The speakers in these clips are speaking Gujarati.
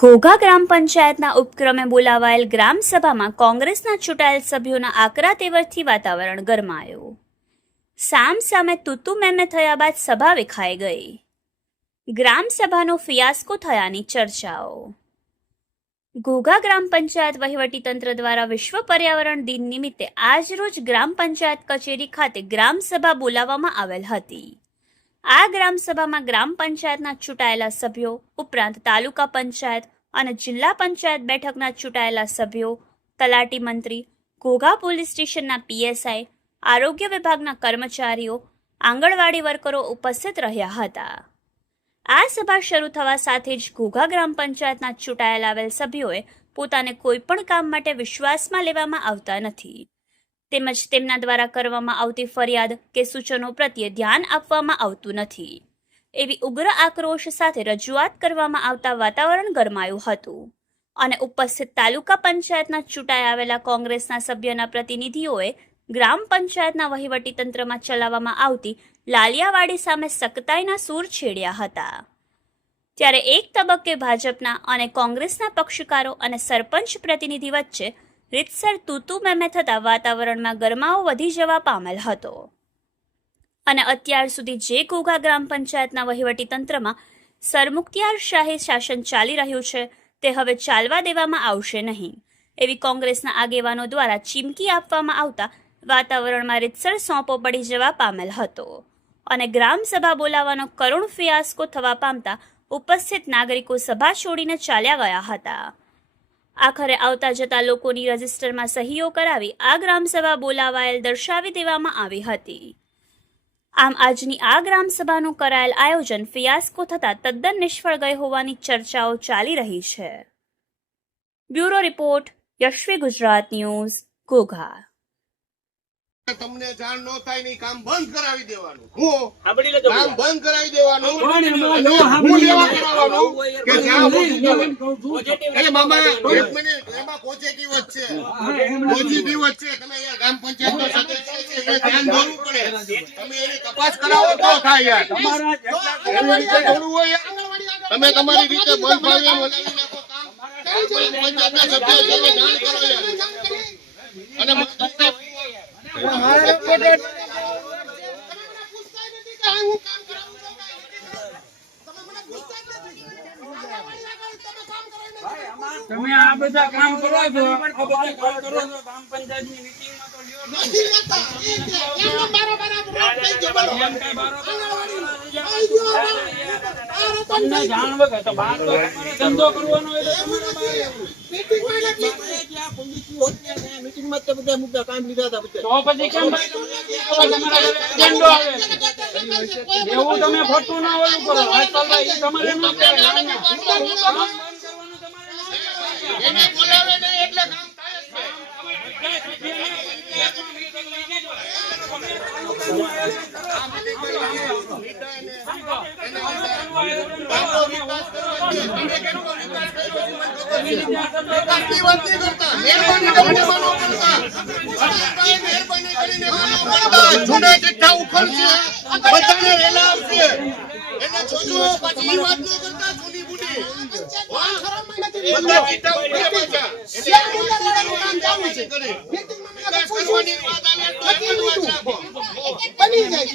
ઘોઘા ગ્રામ પંચાયતના ઉપક્રમે બોલાવાયેલ ગ્રામ સભામાં કોંગ્રેસના ચૂંટાયેલ સભ્યોના આકરા તેવરથી વાતાવરણ ગરમાયું. સામ સામે તૂતુ મેમે થયા બાદ સભા વિખાઈ ગઈ. ગ્રામ સભાનો ફિયાસ્કો થયાની ચર્ચાઓ. ઘોઘા ગ્રામ પંચાયત વહીવટીતંત્ર દ્વારા વિશ્વ પર્યાવરણ દિન નિમિત્તે આજરોજ ગ્રામ પંચાયત કચેરી ખાતે ગ્રામ સભા બોલાવવામાં આવેલ હતી. આ ગ્રામ સભામાં ગ્રામ પંચાયતના ચૂંટાયેલા સભ્યો ઉપરાંત તાલુકા પંચાયત અને જિલ્લા પંચાયત બેઠકના ચૂંટાયેલા સભ્યો, તલાટી મંત્રી, ઘોઘા પોલીસ સ્ટેશનના પીએસઆઈ, આરોગ્ય વિભાગના કર્મચારીઓ, આંગણવાડી વર્કરો ઉપસ્થિત રહ્યા હતા. આ સભા શરૂ થવા સાથે જ ઘોઘા ગ્રામ પંચાયતના ચૂંટાયેલા આવેલ સભ્યોએ પોતાને કોઈપણ કામ માટે વિશ્વાસમાં લેવામાં આવતા નથી તેમજ તેમના દ્વારા કરવામાં આવતી ફરિયાદ કે સૂચનો પ્રત્યે ધ્યાન આપવામાં આવતું નથી એવી ઉગ્ર આક્રોશ સાથે રજૂઆત કરવામાં આવતા વાતાવરણ ગરમાયું હતું અને ઉપસ્થિત તાલુકા પંચાયતના ચૂંટાઈ આવેલા કોંગ્રેસના સભ્યના પ્રતિનિધિઓએ ગ્રામ પંચાયતના વહીવટીતંત્રમાં ચલાવવામાં આવતી લાલિયાવાડી સામે સખ્તાઈના સૂર છેડ્યા હતા. ત્યારે એક તબક્કે ભાજપના અને કોંગ્રેસના પક્ષકારો અને સરપંચ પ્રતિનિધિ વચ્ચે રીતસર તૂતુ મેમે થતા વાતાવરણમાં ગરમાવો વધી જવા પામેલ હતો અને અત્યાર સુધી જે ઘોઘા ગ્રામ પંચાયતના વહીવટીતંત્રમાં સરમુખત્યારશાહી શાસન ચાલી રહ્યું છે તે હવે ચાલવા દેવામાં આવશે નહીં એવી કોંગ્રેસના આગેવાનો દ્વારા ચીમકી આપવામાં આવતા વાતાવરણમાં રીતસર સોંપો પડી જવા પામેલ હતો અને ગ્રામ સભા બોલાવવાનો કરુણ ફિયાસ્કો થવા પામતા ઉપસ્થિત નાગરિકો સભા છોડીને ચાલ્યા ગયા હતા. આખરે આવતા જતા લોકોની રજિસ્ટરમાં સહીઓ કરાવી આ ગ્રામસભા બોલાવાયેલ દર્શાવી દેવામાં આવી હતી. આમ આજની આ ગ્રામસભાનું કરાયેલ આયોજન ફિયાસ્કો થતા તદ્દન નિષ્ફળ ગઈ હોવાની ચર્ચાઓ ચાલી રહી છે. Bureau report, Yashvi Gujarat news, Ghogha. તમને જાણ ન થાય ની કામ બંધ કરાવી દેવાનું. હું કામ બંધ કરાવી દેવાનું. હું લેવા કરાવવાનું કે જ્યાં એ મામા એક મિનિટ એમાં પોઝિટિવ જ છે. પોઝિટિવ જ છે. તમે યાર ગ્રામ પંચાયતનો સદસ્ય છે એ ધ્યાન દોરવું પડે. તમે એની તપાસ કરાવો તો થાય યાર. એવી રીતે થોડું હોય તમે તમારી રીતે બંધ ભાવે બોલાવી નાખો કામ. પંચાયતના સભ્યો છે જાણ કરો યાર. અને તમે આ બધા કામ કરો છો, ગ્રામ પંચાયતની મીટિંગમાં તો તમને જાણ વગર તો બહાર તો ધંધો કરવાનો હોય તો મીટિંગમાં તો બધા મુદ્દા કામ લીધા હતા. તો પછી કેમ એજન્ડો આવે એવું તમે ખોટું ના ઓલું કરો. તમારે ન એને બોલાવે નહીં એટલે કામ થાય જૂના ચિઠ્ઠા ઉખડશે, બધાને વેલા આવશે એટલે છોડો પછી ઈ વાત ન કરતા જૂની બુની બધા ચિઠ્ઠા ઉખડે પાછા કરવાની વાત આલે તો એક જ વાત રાખો બની જાય.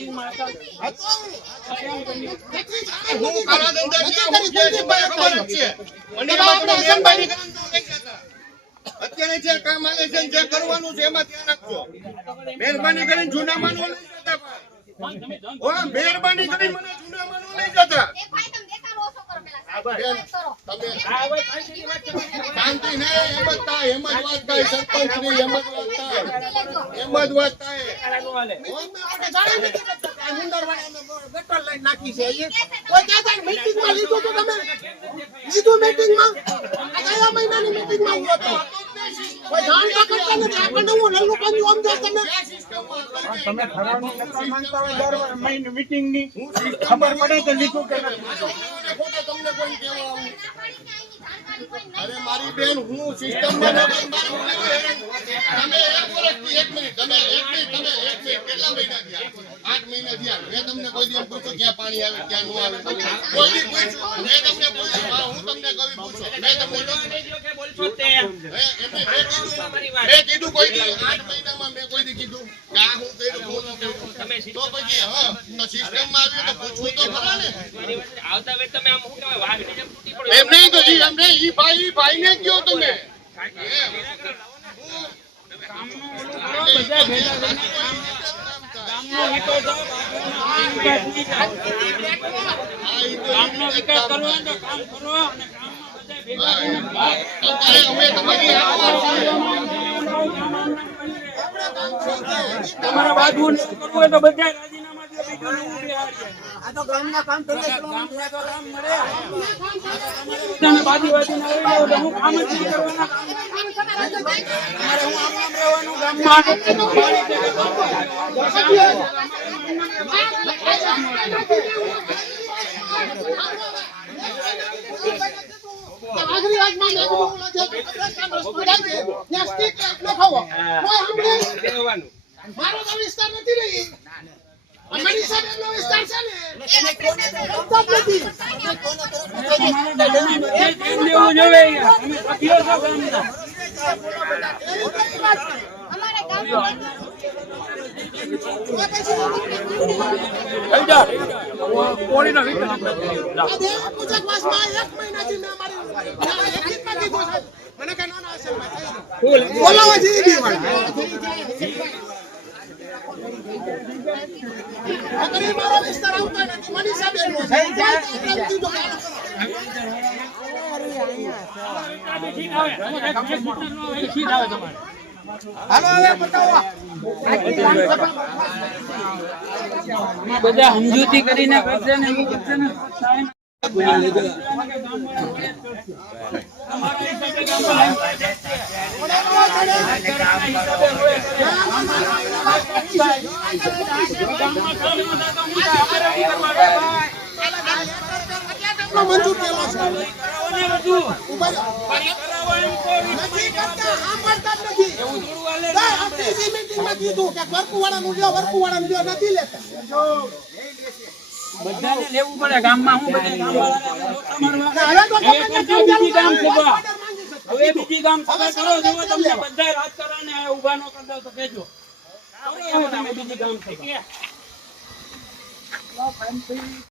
હું કાળા ધંધા છે હું જે છે ભાઈ ખબર જ છે. મને આપણે મહેરબાની કરીને તો લઈ જતા અત્યારે જે કામ આવે છે જે કરવાનું છે એમાં ધ્યાન રાખજો. મહેરબાની કરીને જૂના માનો લઈ જતા મહેરબાની કરીને મને જૂના માનો લઈ જતા. શાંતિ નહીં એમ જ થાય એમ જ વાત થાય સરપંચ ની એમ જ વાત થાય એમ જ વાત થાય. નાખી છે મીટિંગમાં લીધું તો તમે લીધું મીટિંગમાં કયા મહિનાની મીટિંગમાં હું હતો કોઈ જાણ તો કરતા નથી. આપણને હું લલ્લુ કંજુ સમજો તમે ઠરાવની નકલ માંગતા હોય દર મહિને મીટિંગની ખબર પડે તો લીધું કે તમને કોઈ કહેવા આવું અરે મારી બેન હું સિસ્ટમમાં તમે 1 વર્ષથી 1 મિનિટ તમે 1 મિનિટ કેટલા મહિના થયા 8 મહિના થયા મેં તમને કોઈ દિવસ પૂછ્યું ક્યાં પાણી આવે ક્યાં ન આવે કોઈ દી પૂછ્યું મેં તમને પૂછ્યું હું તમને કવિ પૂછો મેં તમને મેં કીધું કોઈ દી 8 મહિનામાં મેં કોઈ દી કીધું કે આ હું કર્યું હું ન કર્યું તમે તો પછી હા તો સિસ્ટમમાં આવ્યું તો પૂછવું તો ખરા ને આવતા વેત તમે આમ શું કહેવાય વાઘની જેમ તૂટી પડો એમ નહીં તો જી અમને ઈ ભાઈ ને કયો તમે બધા ભેગા થઈને ગામનો વિકાસ ગામનો વિકાસ કરવો હોય તો કામ કરો અને ગામમાં બધા ભેગા તમારા વાદવું કરવું હોય તો બધા રાજીનામા દો બીજું નવું બિહારીએ આ તો ગામના કામ તો કામ મળે બધાને બાજુ ના રહી તો હું કામ જ નહીં કરવાના તમારે હું આમ રહેવાનું ગામમાં મારો તો વિસ્તાર નથી રહી મનીષા બેનનો વિસ્તાર છે ને દેવું જોવે અમે સભ્યો છો ગામના બધા સમજૂતી કરીને કરશે ને એવું કરશે ને મંજૂર કેલો છે બધાને લેવું પડે ગામમાં હું બધા બીજી ગામ સભા હવે બીજી ગામ સભા કરો જો તમને બધા રાજકારણને ઉભા ન કરી દો તો કહેજો તમે બીજી ગામ સભા